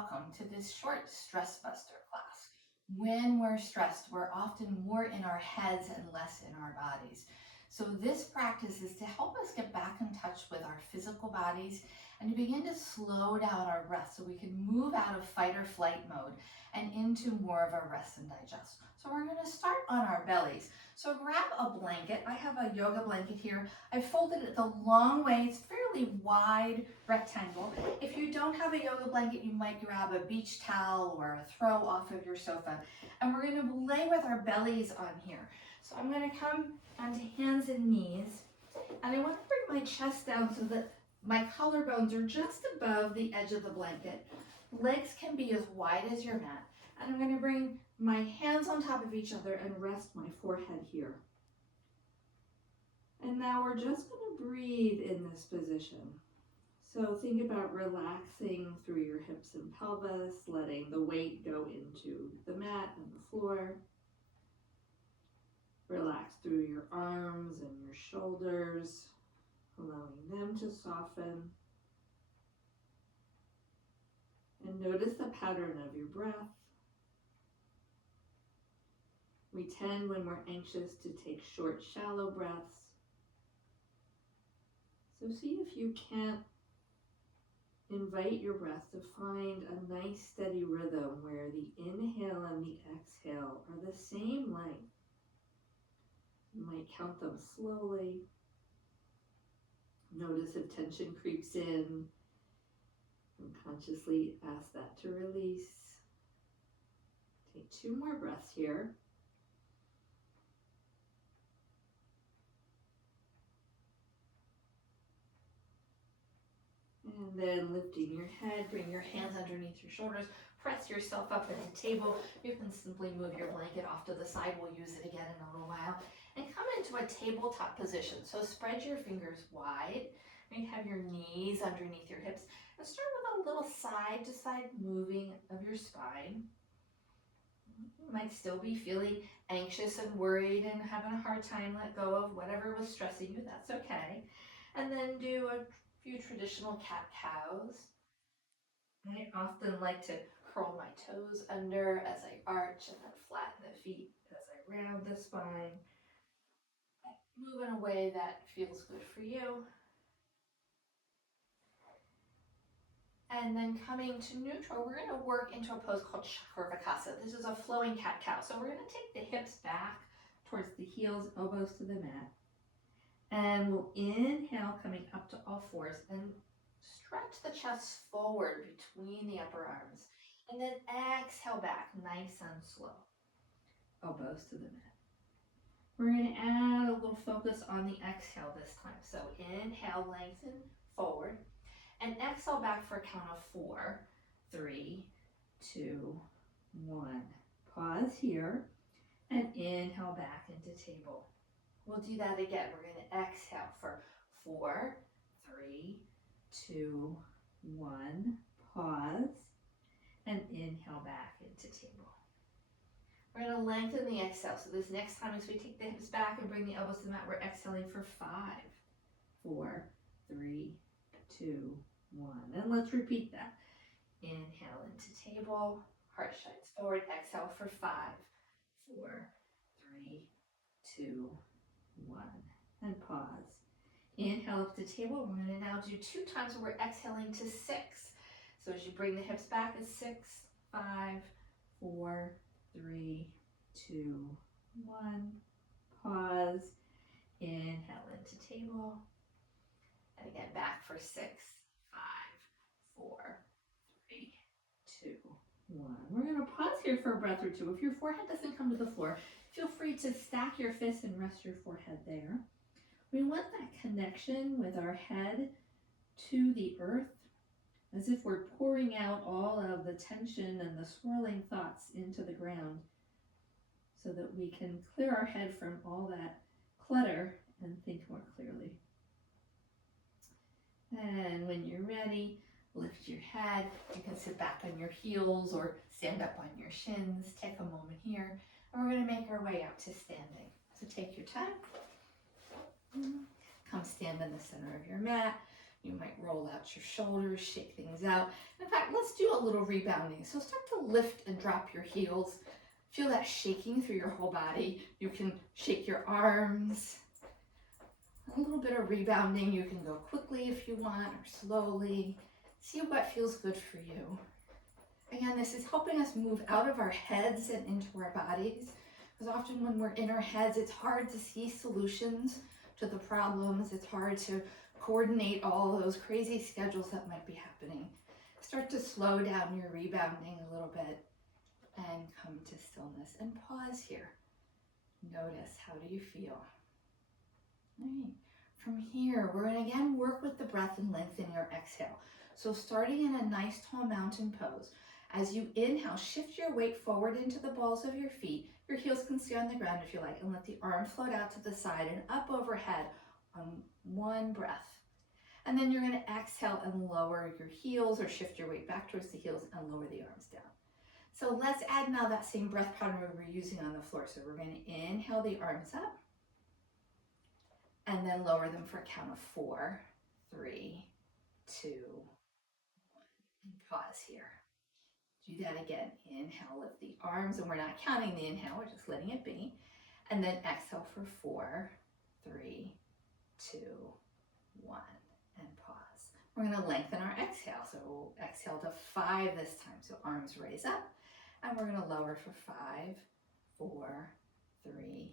welcome to this short stress buster class. When we're stressed, we're often more in our heads and less in our bodies. So this practice is to help us get back in touch with our physical bodies and to begin to slow down our breath so we can move out of fight or flight mode and into more of a rest and digest. So we're going to start on our bellies. So grab a blanket. I have a yoga blanket here. I folded it the long way. It's fairly wide rectangle. If you don't have a yoga blanket, you might grab a beach towel or a throw off of your sofa. And we're going to lay with our bellies on here. So I'm going to come onto hands and knees. And I want to bring my chest down so that my collarbones are just above the edge of the blanket. Legs can be as wide as your mat. And I'm going to bring my hands on top of each other and rest my forehead here. And now we're just going to breathe in this position. So think about relaxing through your hips and pelvis, letting the weight go into the mat and the floor. Relax through your arms and your shoulders, allowing them to soften. And notice the pattern of your breath. We tend, when we're anxious, to take short, shallow breaths. So see if you can't invite your breath to find a nice steady rhythm where the inhale and the exhale are the same length. You might count them slowly. Notice if tension creeps in, and consciously ask that to release. Take 2 more breaths here. And then lifting your head, bring your hands underneath your shoulders, press yourself up at the table. You can simply move your blanket off to the side. We'll use it again in a little while. And come into a tabletop position. So spread your fingers wide. You have your knees underneath your hips. And start with a little side to side moving of your spine. You might still be feeling anxious and worried and having a hard time let go of whatever was stressing you. That's okay. And then do a few traditional cat-cows. I often like to curl my toes under as I arch and then flatten the feet as I round the spine. Move in a way that feels good for you. And then coming to neutral, we're going to work into a pose called Chaturvakasa. This is a flowing cat-cow. So we're going to take the hips back towards the heels, elbows to the mat. And we'll inhale, coming up to all fours, and stretch the chest forward between the upper arms. And then exhale back, nice and slow. Elbows to the mat. We're going to add a little focus on the exhale this time. So inhale, lengthen forward. And exhale back for a count of 4. 3, 2, 1. Pause here. And inhale back into table. We'll do that again. We're going to exhale for 4, 3, 2, 1. Pause. And inhale back into table. We're going to lengthen the exhale. So this next time as we take the hips back and bring the elbows to the mat, we're exhaling for 5, 4, 3, 2, 1. And let's repeat that. Inhale into table. Heart shines forward. Exhale for 5, 4, 3, 2, 1. And pause. Inhale up to table. We're going to now do 2 times where we're exhaling to 6. So as you bring the hips back, it's 6, 5, 4, 3, 2, 1. Pause. Inhale into table. And again, back for 6, 5, 4, 3, 2, 1. We're going to pause here for a breath or 2. If your forehead doesn't come to the floor, feel free to stack your fists and rest your forehead there. We want that connection with our head to the earth, as if we're pouring out all of the tension and the swirling thoughts into the ground, so that we can clear our head from all that clutter and think more clearly. And when you're ready, lift your head. You can sit back on your heels or stand up on your shins. Take a moment here. And we're going to make our way out to standing. So take your time. Come stand in the center of your mat. You might roll out your shoulders, shake things out. In fact, let's do a little rebounding. So start to lift and drop your heels. Feel that shaking through your whole body. You can shake your arms. A little bit of rebounding. You can go quickly if you want or slowly. See what feels good for you. Again, this is helping us move out of our heads and into our bodies. Because often when we're in our heads, it's hard to see solutions to the problems. It's hard to coordinate all those crazy schedules that might be happening. Start to slow down your rebounding a little bit and come to stillness and pause here. Notice, how do you feel? All right. From here, we're going to again work with the breath and lengthen your exhale. So starting in a nice tall mountain pose, as you inhale, shift your weight forward into the balls of your feet. Your heels can stay on the ground if you like, and let the arms float out to the side and up overhead on one breath. And then you're going to exhale and lower your heels or shift your weight back towards the heels and lower the arms down. So let's add now that same breath pattern we were using on the floor. So we're going to inhale the arms up and then lower them for a count of 4, 3, 2, 1, and pause here. Do that again. Inhale, lift the arms, and we're not counting the inhale, we're just letting it be. And then exhale for 4, 3, 2, 1, and pause. We're going to lengthen our exhale. So we'll exhale to 5 this time. So arms raise up, and we're going to lower for 5, 4, 3,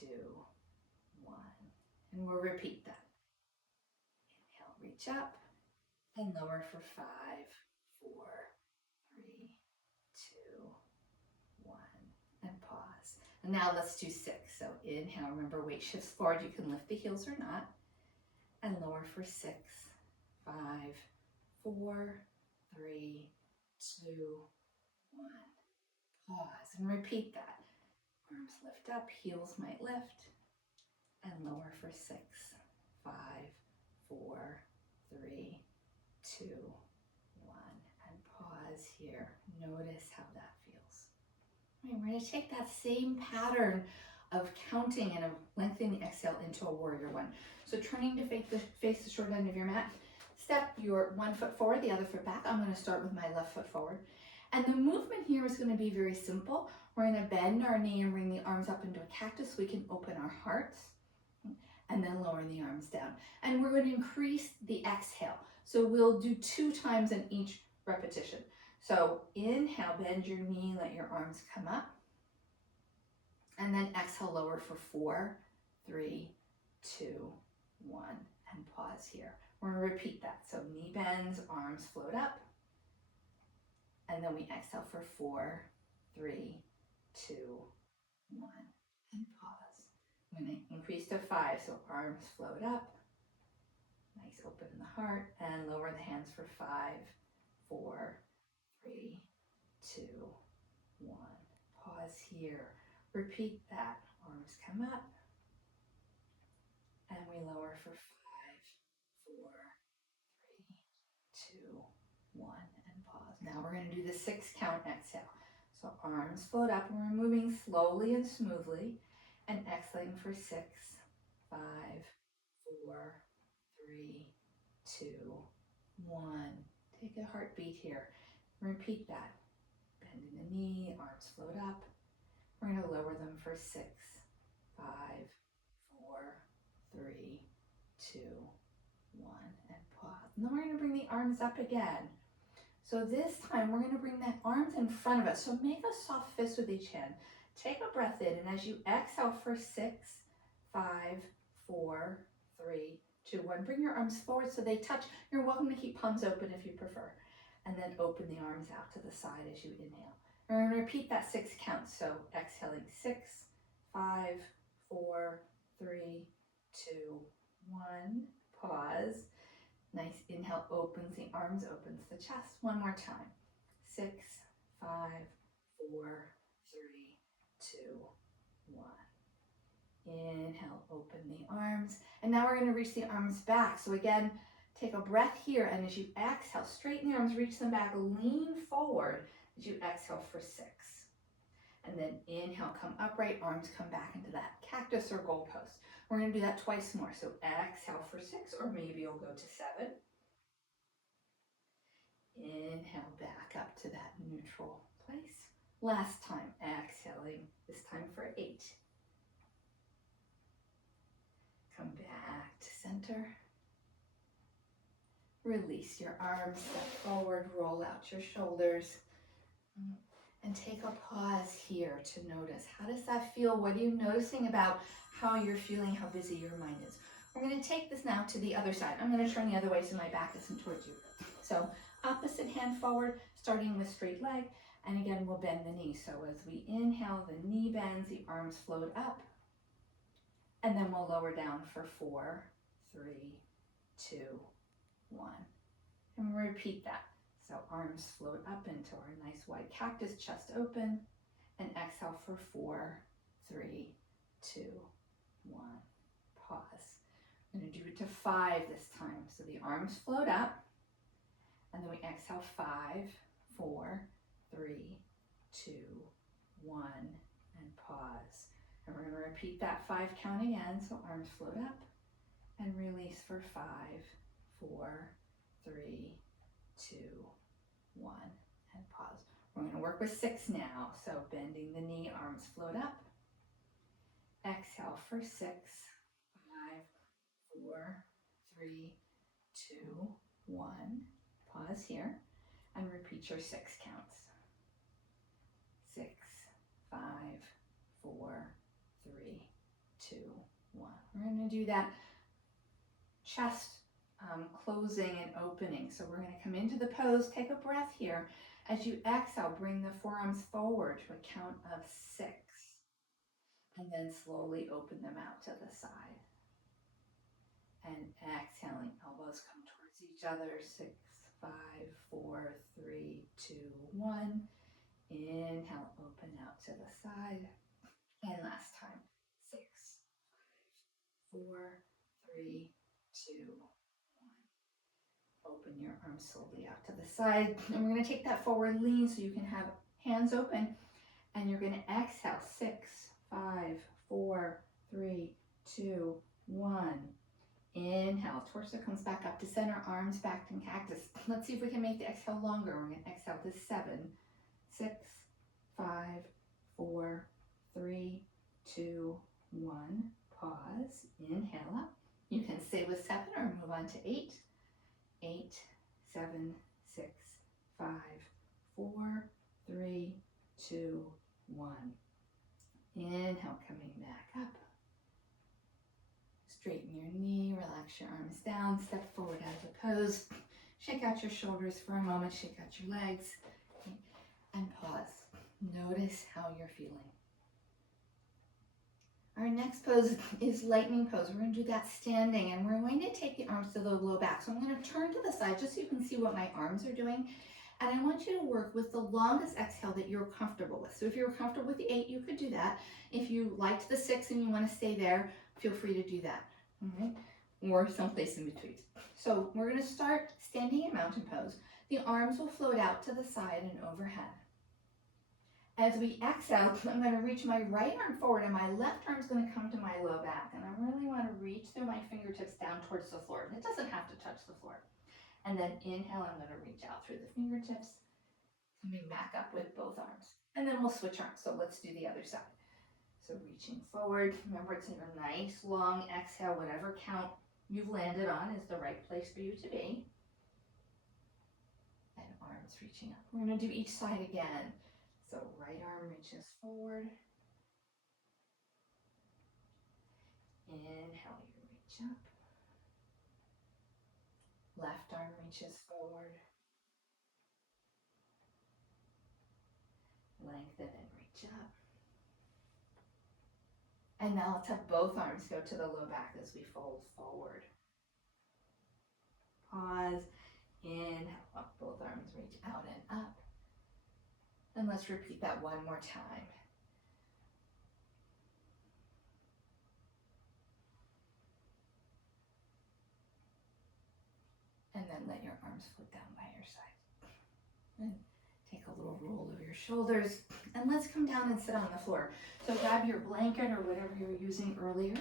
2, 1. And we'll repeat that. Inhale, reach up, and lower for 5, 4, 3, 2, 1, and pause. And now let's do 6. So inhale, remember weight shifts forward. You can lift the heels or not. And lower for 6, 5, 4, 3, 2, 1. Pause and repeat that. Arms lift up, heels might lift. And lower for 6, 5, 4, 3, 2, 1. And pause here. Notice how that feels. All right, we're going to take that same pattern of counting and of lengthening the exhale into a warrior one. So turning to face the short end of your mat, step your one foot forward, the other foot back. I'm going to start with my left foot forward. And the movement here is going to be very simple. We're going to bend our knee and bring the arms up into a cactus so we can open our hearts. And then lower the arms down. And we're going to increase the exhale. So we'll do 2 times in each repetition. So inhale, bend your knee, let your arms come up. And then exhale, lower for 4, 3, 2, 1, and pause here. We're going to repeat that. So knee bends, arms float up. And then we exhale for 4, 3, 2, 1, and pause. I'm going to increase to 5, so arms float up. Nice open in the heart, and lower the hands for 5, 4, 3, 2, 1. Pause here. Repeat that. Arms come up, and we lower for 5, 4, 3, 2, 1, and pause. Now we're going to do the 6 count exhale. So arms float up, and we're moving slowly and smoothly, and exhaling for 6, 5, 4, 3, 2, 1. Take a heartbeat here. Repeat that. Bending the knee, arms float up. We're going to lower them for 6, 5, 4, 3, 2, 1, and pause. And then we're going to bring the arms up again. So this time we're going to bring the arms in front of us. So make a soft fist with each hand. Take a breath in, and as you exhale for 6, 5, 4, 3, 2, 1, bring your arms forward so they touch. You're welcome to keep palms open if you prefer. And then open the arms out to the side as you inhale. And we're going to repeat that 6 counts. So exhaling 6, 5, 4, 3, 2, 1. Pause. Nice inhale opens the arms, opens the chest. One more time. 6, 5, 4, 3, 2, 1. Inhale, open the arms. And now we're going to reach the arms back. So again, take a breath here. And as you exhale, straighten the arms, reach them back, lean forward as you exhale for 6. And then inhale, come upright, arms come back into that cactus or goalpost. We're going to do that twice more. So exhale for 6, or maybe you'll go to 7. Inhale back up to that neutral place. Last time, exhaling, this time for 8. Come back to center. Release your arms, step forward, roll out your shoulders. And take a pause here to notice. How does that feel? What are you noticing about how you're feeling, how busy your mind is? We're going to take this now to the other side. I'm going to turn the other way so my back isn't towards you. So opposite hand forward, starting with straight leg. And again, we'll bend the knee. So as we inhale, the knee bends, the arms float up. And then we'll lower down for 4, 3, 2, 1. And we'll repeat that. So arms float up into our nice wide cactus, chest open, and exhale for 4, 3, 2, 1. Pause. I'm going to do it to 5 this time. So the arms float up, and then we exhale 5, 4, 3, 2, 1, and pause. And we're going to repeat that 5 count again. So arms float up and release for 5, 4, 3, 2, 1, and pause. We're going to work with 6 now. So bending the knee, arms float up. Exhale for 6, 5, 4, 3, 2, 1. Pause here and repeat your 6 counts. 6, 5, 4, 3, 2, 1. We're going to do that chest closing and opening. So we're going to come into the pose, take a breath here. As you exhale, bring the forearms forward to a count of 6, and then slowly open them out to the side. And exhaling, elbows come towards each other. 6, 5, 4, 3, 2, 1. Inhale, open out to the side. And last time. 6, 5, 4, 3, 2, 1. Open your arms slowly out to the side. And we're going to take that forward lean so you can have hands open. And you're going to exhale. 6, 5, 4, 3, 2, 1. Inhale. Torso comes back up to center. Arms back in cactus. Let's see if we can make the exhale longer. We're going to exhale to 7, 6, 5, 4, 3, 2, 1. Pause. Inhale up. You can stay with 7 or move on to 8. 8, 7, 6, 5, 4, 3, 2, 1. Inhale, coming back up. Straighten your knee, relax your arms down, step forward out of pose. Shake out your shoulders for a moment, shake out your legs, and pause. Notice how you're feeling. Our next pose is lightning pose. We're going to do that standing, and we're going to take the arms to the low back. So I'm going to turn to the side just so you can see what my arms are doing. And I want you to work with the longest exhale that you're comfortable with. So if you're comfortable with the 8, you could do that. If you liked the 6 and you want to stay there, feel free to do that. All right? Or someplace in between. So we're going to start standing in mountain pose. The arms will float out to the side and overhead. As we exhale, I'm going to reach my right arm forward and my left arm is going to come to my low back. And I really want to reach through my fingertips down towards the floor. It doesn't have to touch the floor. And then inhale, I'm going to reach out through the fingertips, coming back up with both arms. And then we'll switch arms. So let's do the other side. So reaching forward. Remember, it's a nice long exhale. Whatever count you've landed on is the right place for you to be. And arms reaching up. We're going to do each side again. So right arm reaches forward. Inhale, you reach up. Left arm reaches forward. Lengthen and reach up. And now let's have both arms go to the low back as we fold forward. Pause. Inhale, up, both arms reach out and up. And let's repeat that one more time. And then let your arms float down by your side. And take a little roll of your shoulders. And let's come down and sit on the floor. So grab your blanket or whatever you were using earlier.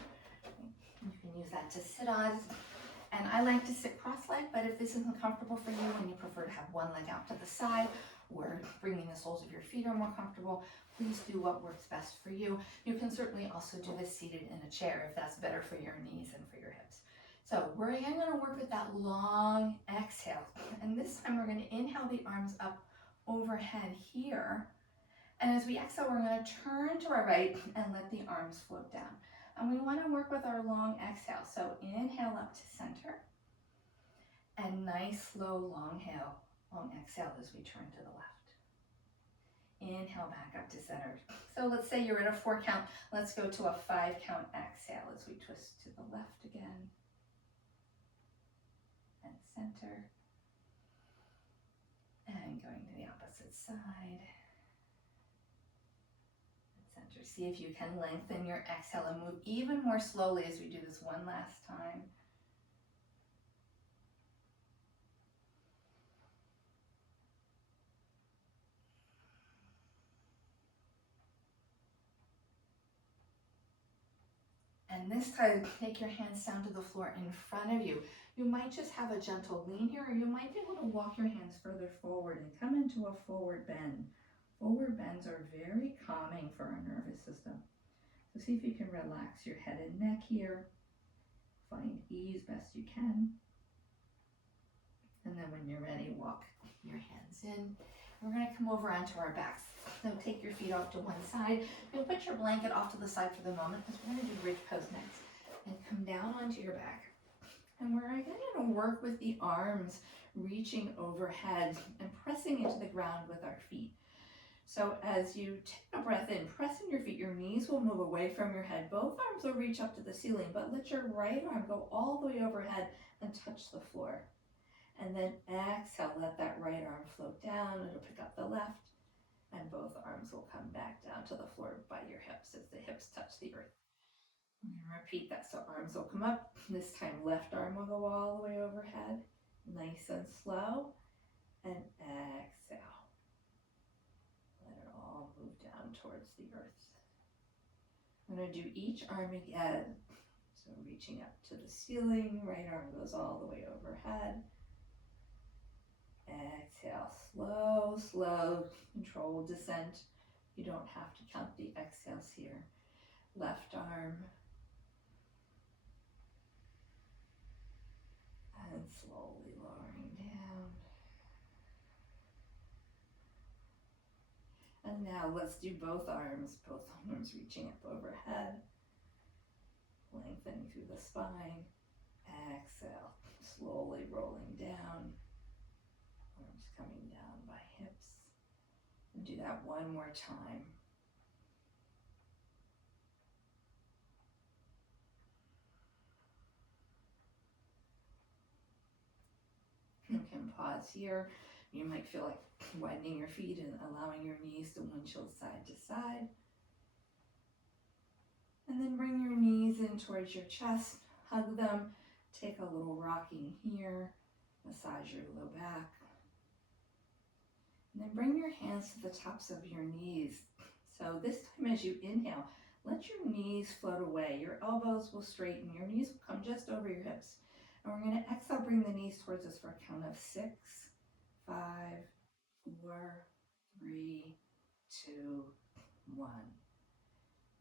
You can use that to sit on. And I like to sit cross-legged, but if this isn't comfortable for you and you prefer to have one leg out to the side or bringing the soles of your feet are more comfortable, please do what works best for you. You can certainly also do this seated in a chair if that's better for your knees and for your hips. So we're again going to work with that long exhale. And this time we're going to inhale the arms up overhead here. And as we exhale, we're going to turn to our right and let the arms float down. And we want to work with our long exhale. So inhale up to center. And nice, slow, long exhale as we turn to the left. Inhale back up to center. So let's say you're at a 4 count. Let's go to a 5 count exhale as we twist to the left again. And center. And going to the opposite side. Center. See if you can lengthen your exhale and move even more slowly as we do this one last time. And this time, take your hands down to the floor in front of you. You might just have a gentle lean here, or you might be able to walk your hands further forward and come into a forward bend. Forward bends are very calming for our nervous system. So see if you can relax your head and neck here. Find ease best you can. And then when you're ready, walk your hands in. We're going to come over onto our backs. So take your feet off to one side. You'll put your blanket off to the side for the moment because we're going to do bridge pose next. And come down onto your back. And we're again going to work with the arms reaching overhead and pressing into the ground with our feet. So as you take a breath in, press in your feet, your knees will move away from your head. Both arms will reach up to the ceiling, but let your right arm go all the way overhead and touch the floor. And then exhale, let that right arm float down. It'll pick up the left, and both arms will come back down to the floor by your hips as the hips touch the earth. And repeat that, so arms will come up. This time left arm will go all the way overhead, nice and slow, and exhale. Let it all move down towards the earth. I'm going to do each arm again. So reaching up to the ceiling, right arm goes all the way overhead. Exhale, slow, slow, controlled descent. You don't have to count the exhales here. Left arm. And slowly lowering down. And now let's do both arms reaching up overhead. Lengthening through the spine. Exhale, slowly rolling down. Arms coming down by hips. And do that one more time. You can pause here. You might feel like widening your feet and allowing your knees to windshield side to side. And then bring your knees in towards your chest. Hug them. Take a little rocking here. Massage your low back. And then bring your hands to the tops of your knees. So this time as you inhale, let your knees float away. Your elbows will straighten. Your knees will come just over your hips. And we're going to exhale, bring the knees towards us for a count of 6, 5, 4, 3, 2, 1.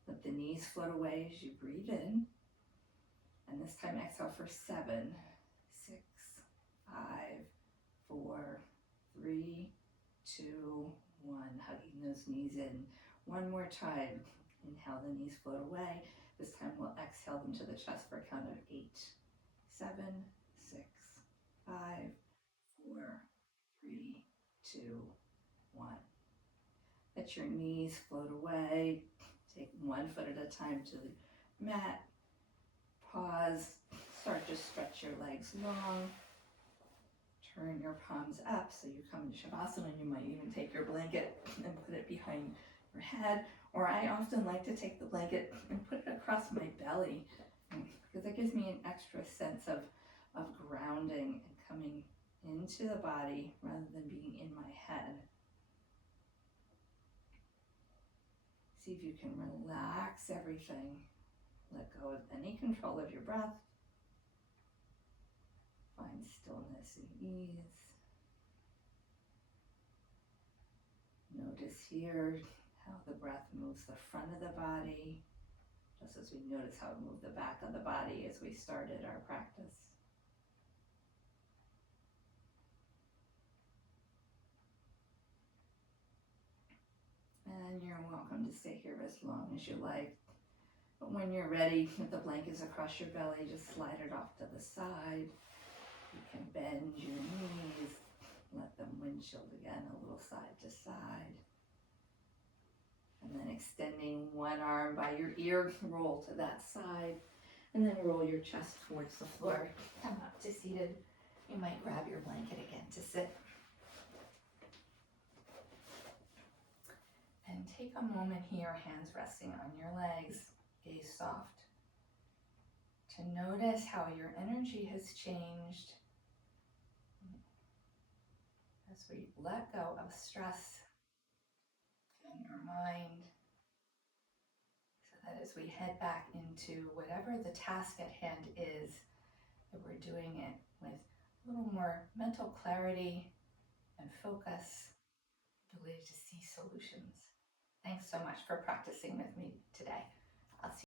Let the knees float away as you breathe in. And this time exhale for 7, 6, 5, 4, 3, 2, 1. Hugging those knees in. One more time. Inhale, the knees float away. This time we'll exhale them to the chest for a count of 8, 7, 6, 5, 4, 3, 2, 1. Let your knees float away. Take one foot at a time to the mat. Pause. Start to stretch your legs long. Turn your palms up so you come to Shavasana. You might even take your blanket and put it behind your head. Or I often like to take the blanket and put it across my belly because it gives me an extra sense of grounding and coming into the body rather than being in my head. See if you can relax everything. Let go of any control of your breath. Find stillness and ease. Notice here how the breath moves the front of the body, just as we notice how it moved the back of the body as we started our practice. And you're welcome to stay here as long as you like. But when you're ready, if the blanket is across your belly, just slide it off to the side. You can bend your knees, let them windshield again, a little side to side. And then extending one arm by your ear, roll to that side. And then roll your chest towards the floor. Come up to seated. You might grab your blanket again to sit. And take a moment here, hands resting on your legs, gaze soft, to notice how your energy has changed as we let go of stress in our mind, so that as we head back into whatever the task at hand is, that we're doing it with a little more mental clarity and focus, ability to see solutions. Thanks so much for practicing with me today. I'll see